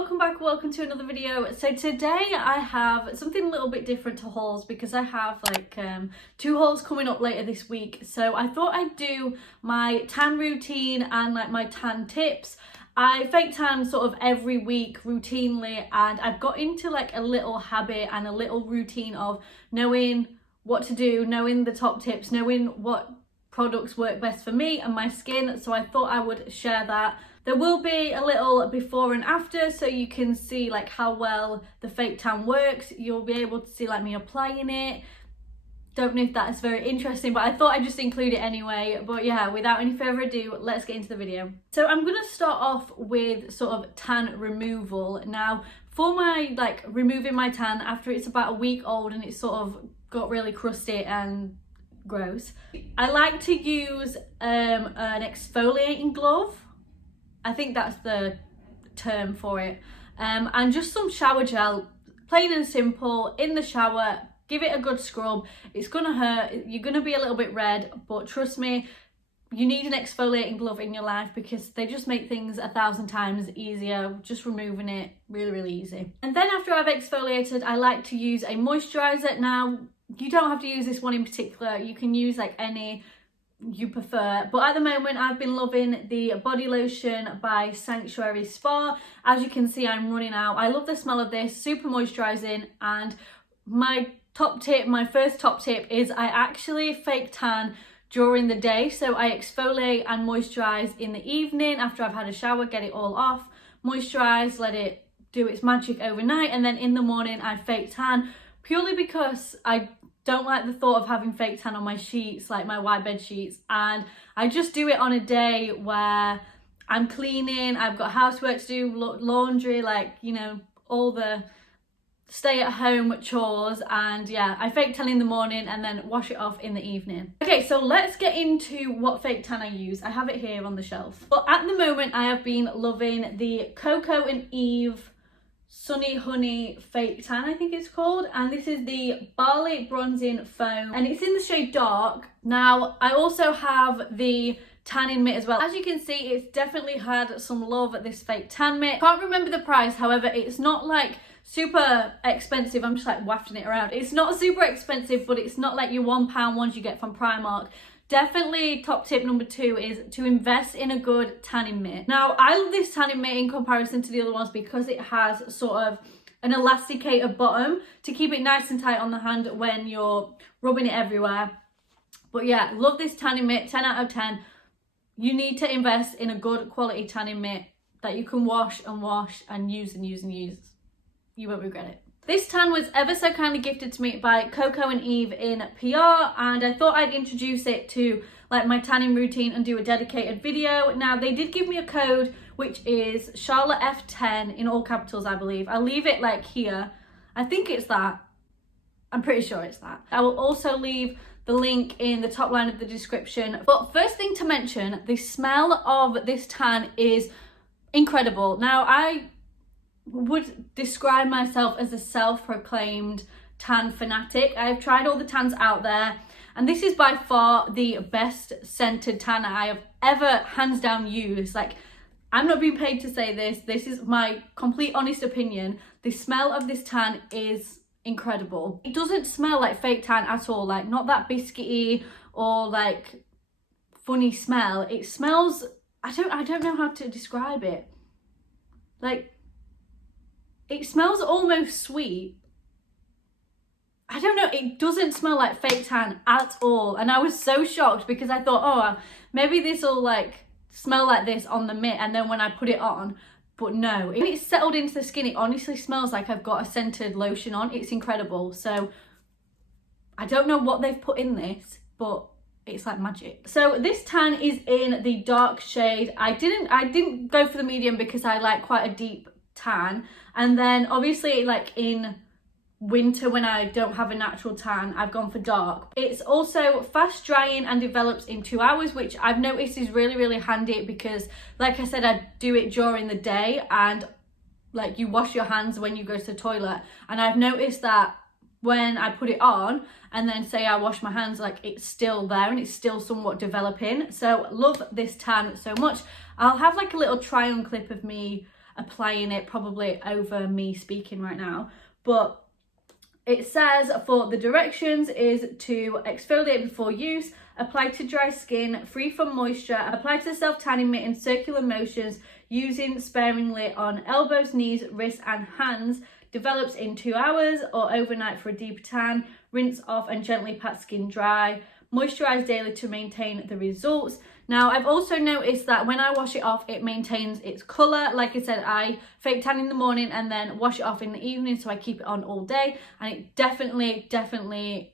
welcome back, welcome to another video. So today I have something a little bit different to hauls because I have like 2 hauls coming up later this week. So I thought I'd do my tan routine and like my tan tips. I fake tan sort of every week routinely, and I've got into like a little habit and a little routine of knowing what to do, knowing the top tips, knowing what products work best for me and my skin. So I thought I would share that. There will be a little before and after so you can see like how well the fake tan works. You'll be able to see like me applying it. Don't know if that's very interesting, but I thought I'd just include it anyway. But yeah, without any further ado, let's get into the video. So I'm going to start off with sort of tan removal. Now for my like removing my tan after it's about a week old and it's sort of got really crusty and gross, I like to use an exfoliating glove. I think that's the term for it. And just some shower gel, plain and simple, in the shower. Give it a good scrub. It's gonna hurt, you're gonna be a little bit red, but trust me, you need an exfoliating glove in your life because they just make things 1,000 times easier. Just removing it, really easy. And then after I've exfoliated, I like to use a moisturiser. Now, you don't have to use this one in particular. You can use like any you prefer, but at the moment I've been loving the body lotion by Sanctuary Spa. As you can see, I'm running out. I love the smell of this, super moisturising. And my first top tip is I actually fake tan during the day. So I exfoliate and moisturise in the evening after I've had a shower, get it all off, moisturise, let it do its magic overnight, and then in the morning I fake tan, purely because I don't like the thought of having fake tan on my sheets, like my white bed sheets. And I just do it on a day where I'm cleaning, I've got housework to do, laundry, like, you know, all the stay at home chores. And yeah, I fake tan in the morning and then wash it off in the evening. Okay, so let's get into what fake tan I use. I have it here on the shelf. But at the moment I have been loving the COCO EVE Sunny Honey Fake Tan, I think it's called, and this is the Barley Bronzing Foam and it's in the shade Dark. Now I also have the tanning mitt as well. As you can see, it's definitely had some love at this fake tan mitt. Can't remember the price, however it's not like super expensive. I'm just like wafting it around. It's not super expensive, but it's not like your £1 ones you get from Primark. Definitely top tip number 2 is to invest in a good tanning mitt. Now I love this tanning mitt in comparison to the other ones because it has sort of an elasticated bottom to keep it nice and tight on the hand when you're rubbing it everywhere. But yeah, love this tanning mitt, 10 out of 10. You need to invest in a good quality tanning mitt that you can wash and use and use and use. You won't regret it. This tan was ever so kindly gifted to me by COCO EVE in PR, and I thought I'd introduce it to like my tanning routine and do a dedicated video. Now they did give me a code which is Charlotte F10 in all capitals, I believe. I'll leave it like here. I think it's that. I'm pretty sure it's that. I will also leave the link in the top line of the description. But first thing to mention, the smell of this tan is incredible. Now I would describe myself as a self-proclaimed tan fanatic. I've tried all the tans out there and this is by far the best scented tan I have ever hands down used. Like, I'm not being paid to say this is my complete honest opinion. The smell of this tan is incredible. It doesn't smell like fake tan at all, like not that biscuity or like funny smell. It smells, I don't know how to describe it. Like, it smells almost sweet. I don't know, it doesn't smell like fake tan at all. And I was so shocked because I thought, oh, maybe this will like smell like this on the mitt and then when I put it on, but no. When it's settled into the skin, it honestly smells like I've got a scented lotion on. It's incredible. So I don't know what they've put in this, but it's like magic. So this tan is in the dark shade. I didn't go for the medium because I like quite a deep tan, and then obviously like in winter when I don't have a natural tan, I've gone for dark. It's also fast drying and develops in 2 hours, which I've noticed is really handy because like I said, I do it during the day and like you wash your hands when you go to the toilet, and I've noticed that when I put it on and then say I wash my hands, like it's still there and it's still somewhat developing. So love this tan so much. I'll have like a little try on clip of me applying it probably over me speaking right now. But it says for the directions is to exfoliate before use, apply to dry skin, free from moisture, apply to self-tanning mitt in circular motions, using sparingly on elbows, knees, wrists and hands, develops in 2 hours or overnight for a deeper tan, rinse off and gently pat skin dry, moisturize daily to maintain the results. Now, I've also noticed that when I wash it off, it maintains its colour. Like I said, I fake tan in the morning and then wash it off in the evening, so I keep it on all day, and it definitely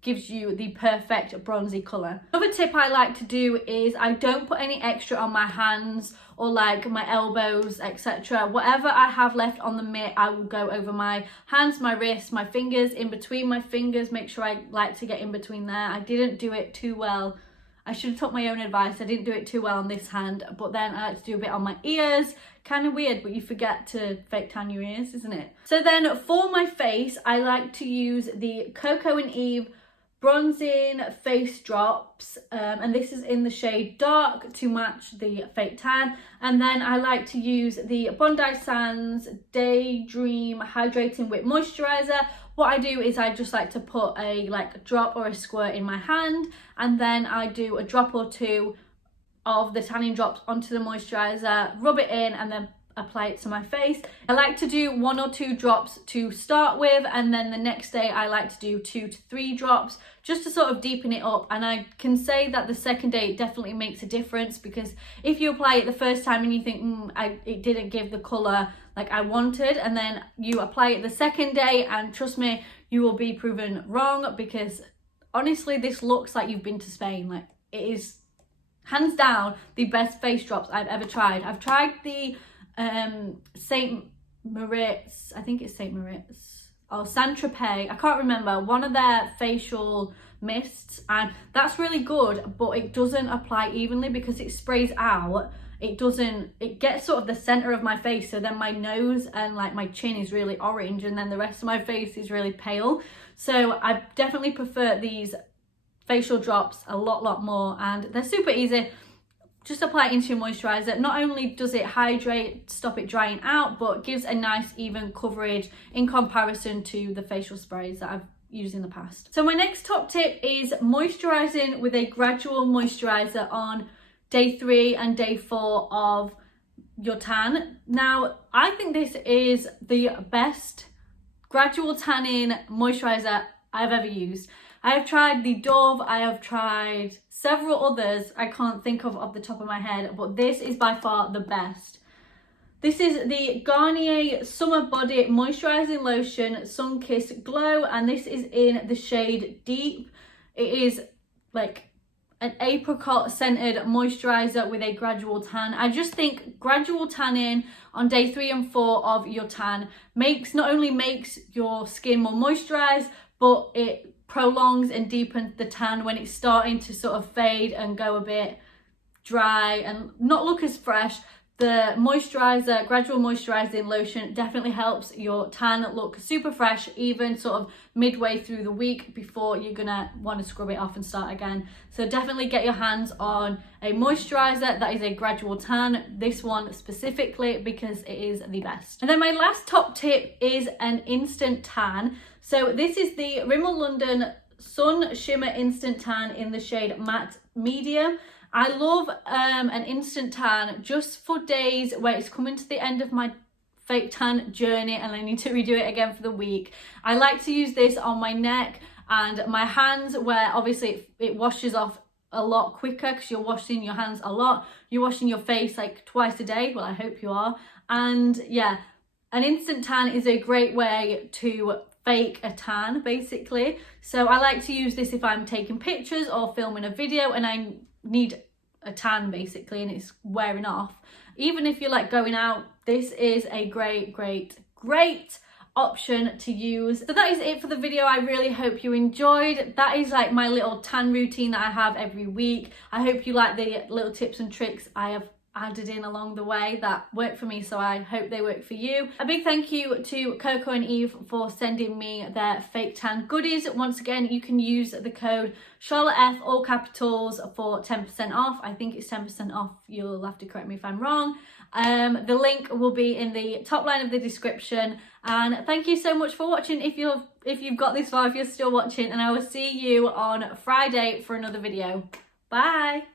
gives you the perfect bronzy colour. Another tip I like to do is I don't put any extra on my hands or like my elbows, etc. Whatever I have left on the mitt, I will go over my hands, my wrists, my fingers, in between my fingers. Make sure I like to get in between there. I didn't do it too well. I should have took my own advice. I didn't do it too well on this hand, but then I like to do a bit on my ears. Kind of weird, but you forget to fake tan your ears, isn't it? So then for my face, I like to use the COCO EVE bronzing face drops, and this is in the shade dark to match the fake tan. And then I like to use the Bondi Sands Daydream Hydrating Whip Moisturiser. What I do is I just like to put a drop or a squirt in my hand, and then I do a drop or two of the tanning drops onto the moisturiser, rub it in and then apply it to my face. I like to do 1 or 2 drops to start with, and then the next day I like to do 2 to 3 drops just to sort of deepen it up. And I can say that the second day it definitely makes a difference, because if you apply it the first time and you think it didn't give the colour like I wanted, and then you apply it the second day, and trust me, you will be proven wrong, because honestly this looks like you've been to Spain. Like, it is hands down the best face drops I've ever tried. I've tried the Saint Moritz, I think it's Saint Moritz, or Saint Tropez, I can't remember, one of their facial mists, and that's really good, but it doesn't apply evenly because it sprays out. It gets sort of the center of my face, so then my nose and like my chin is really orange, and then the rest of my face is really pale. So I definitely prefer these facial drops a lot more, and they're super easy. Just apply it into your moisturiser. Not only does it hydrate, stop it drying out, but gives a nice even coverage in comparison to the facial sprays that I've used in the past. So my next top tip is moisturising with a gradual moisturiser on day 3 and day 4 of your tan. Now, I think this is the best gradual tanning moisturiser I've ever used. I have tried the Dove, I have tried several others I can't think of off the top of my head, but this is by far the best. This is the Garnier Summer Body Moisturising Lotion Sun Kiss Glow, and this is in the shade Deep. It is like an apricot scented moisturiser with a gradual tan. I just think gradual tanning on day 3 and 4 of your tan not only makes your skin more moisturised, but it prolongs and deepens the tan when it's starting to sort of fade and go a bit dry and not look as fresh. The moisturiser, gradual moisturising lotion, definitely helps your tan look super fresh, even sort of midway through the week before you're gonna want to scrub it off and start again. So definitely get your hands on a moisturiser that is a gradual tan, this one specifically, because it is the best. And then my last top tip is an instant tan. So this is the Rimmel London Sun Shimmer Instant Tan in the shade Matte Medium. I love an instant tan just for days where it's coming to the end of my fake tan journey and I need to redo it again for the week. I like to use this on my neck and my hands, where obviously it washes off a lot quicker because you're washing your hands a lot. You're washing your face like twice a day. Well, I hope you are. And yeah, an instant tan is a great way to fake a tan, basically. So I like to use this if I'm taking pictures or filming a video and I need a tan basically and it's wearing off. Even if you're like going out, this is a great option to use. So that is it for the video. I really hope you enjoyed. That is like my little tan routine that I have every week. I hope you like the little tips and tricks I have added in along the way that worked for me, so I hope they work for you. A big thank you to Coco and Eve for sending me their fake tan goodies. Once again, you can use the code CHARLOTTEF, all capitals, for 10% off. I think it's 10% off. You'll have to correct me if I'm wrong. The link will be in the top line of the description. And thank you so much for watching. If you've got this far, if you're still watching, and I will see you on Friday for another video. Bye.